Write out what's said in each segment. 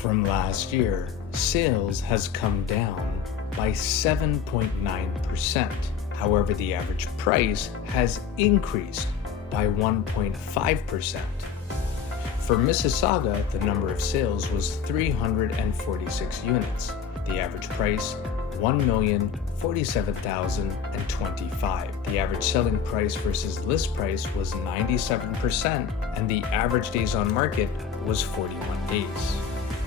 From last year, sales has come down by 7.9%. However, the average price has increased by 1.5%. For Mississauga, the number of sales was 346 units. The average price, $1,047,025. The average selling price versus list price was 97%, and the average days on market was 41 days.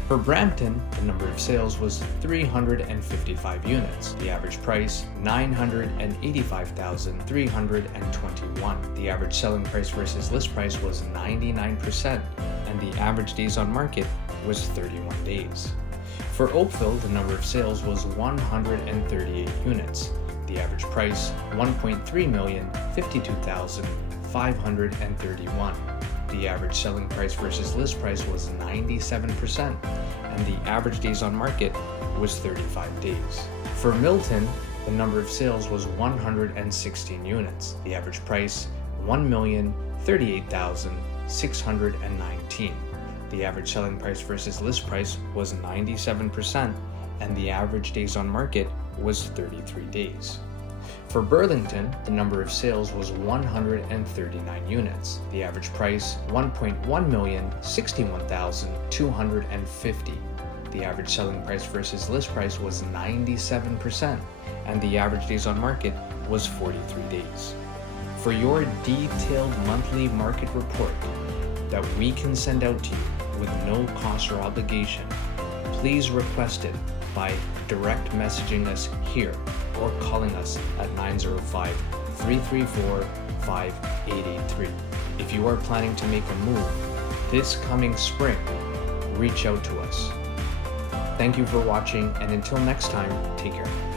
For Brampton, the number of sales was 355 units. The average price, $985,321. The average selling price versus list price was 99%, and the average days on market was 31 days. For Oakville, the number of sales was 138 units. The average price, $1,352,531. The average selling price versus list price was 97%, and the average days on market was 35 days. For Milton, the number of sales was 116 units. The average price, $1,038,619. The average selling price versus list price was 97%, and the average days on market was 33 days. For Burlington, the number of sales was 139 units. The average price, $1,161,250. The average selling price versus list price was 97%, and the average days on market was 43 days. For your detailed monthly market report that we can send out to you with no cost or obligation, please request it by direct messaging us here or calling us at 905-334-5883. If you are planning to make a move this coming spring, reach out to us. Thank you for watching, and until next time, take care.